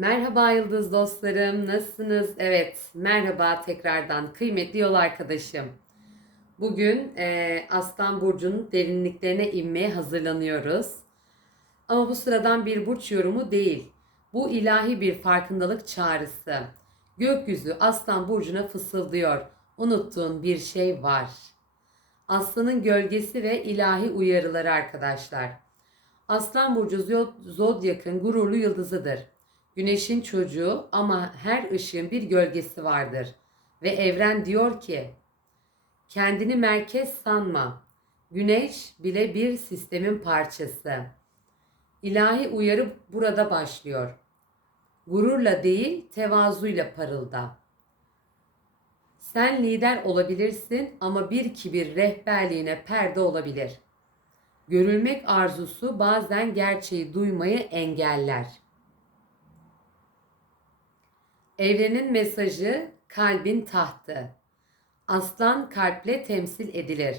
Merhaba Yıldız dostlarım, nasılsınız? Evet, merhaba tekrardan kıymetli yol arkadaşım. Bugün e, Aslan Burcu'nun derinliklerine inmeye hazırlanıyoruz. Ama bu sıradan bir burç yorumu değil. Bu ilahi bir farkındalık çağrısı. Gökyüzü Aslan Burcu'na fısıldıyor. Unuttuğun bir şey var. Aslanın gölgesi ve ilahi uyarıları arkadaşlar. Aslan Burcu zod- Zodyak'ın gururlu yıldızıdır. Güneşin çocuğu ama her ışığın bir gölgesi vardır. Ve evren diyor ki, kendini merkez sanma. Güneş bile bir sistemin parçası. İlahi uyarı burada başlıyor. Gururla değil, tevazuyla parılda. Sen lider olabilirsin ama bir kibir rehberliğine perde olabilir. Görülmek arzusu bazen gerçeği duymayı engeller. Evrenin mesajı kalbin tahtı. Aslan kalple temsil edilir.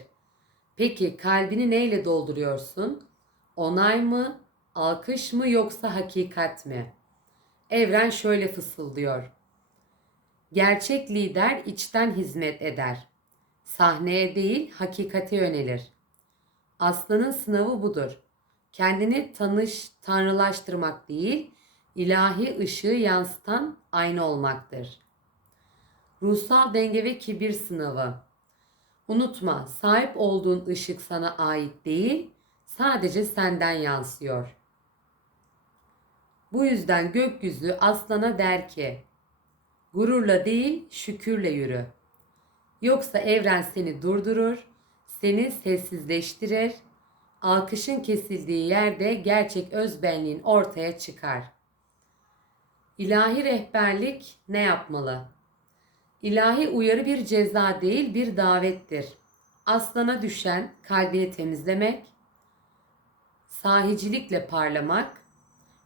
Peki kalbini neyle dolduruyorsun? Onay mı, alkış mı yoksa hakikat mi? Evren şöyle fısıldıyor. Gerçek lider içten hizmet eder. Sahneye değil hakikate yönelir. Aslanın sınavı budur. Kendini tanış, tanrılaştırmak değil, ilahi ışığı yansıtan aynı olmaktır. Ruhsal denge ve kibir sınavı. Unutma, sahip olduğun ışık sana ait değil, sadece senden yansıyor. Bu yüzden gökyüzü aslana der ki, gururla değil, şükürle yürü. Yoksa evren seni durdurur, seni sessizleştirir, alkışın kesildiği yerde gerçek özbenliğin ortaya çıkar. İlahi rehberlik ne yapmalı? İlahi uyarı bir ceza değil bir davettir. Aslana düşen kalbini temizlemek, sahicilikle parlamak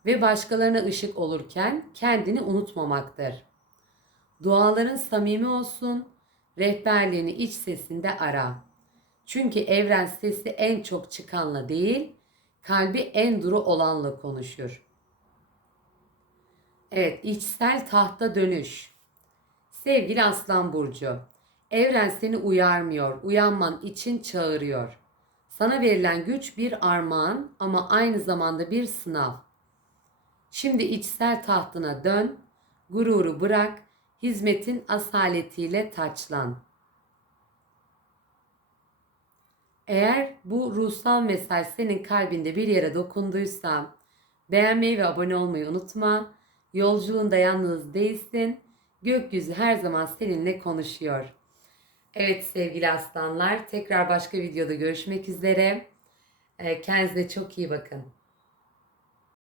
ve başkalarına ışık olurken kendini unutmamaktır. Duaların samimi olsun, rehberliğini iç sesinde ara. Çünkü evren sesi en çok çıkanla değil, kalbi en duru olanla konuşur. Evet, içsel tahta dönüş. Sevgili Aslan Burcu, evren seni uyarmıyor, uyanman için çağırıyor. Sana verilen güç bir armağan ama aynı zamanda bir sınav. Şimdi içsel tahtına dön, gururu bırak, hizmetin asaletiyle taçlan. Eğer bu ruhsal mesaj senin kalbinde bir yere dokunduysa beğenmeyi ve abone olmayı unutma. Yolculuğunda yalnız değilsin. Gökyüzü her zaman seninle konuşuyor. Evet sevgili aslanlar tekrar başka videoda görüşmek üzere. Ee, Kendinize çok iyi bakın.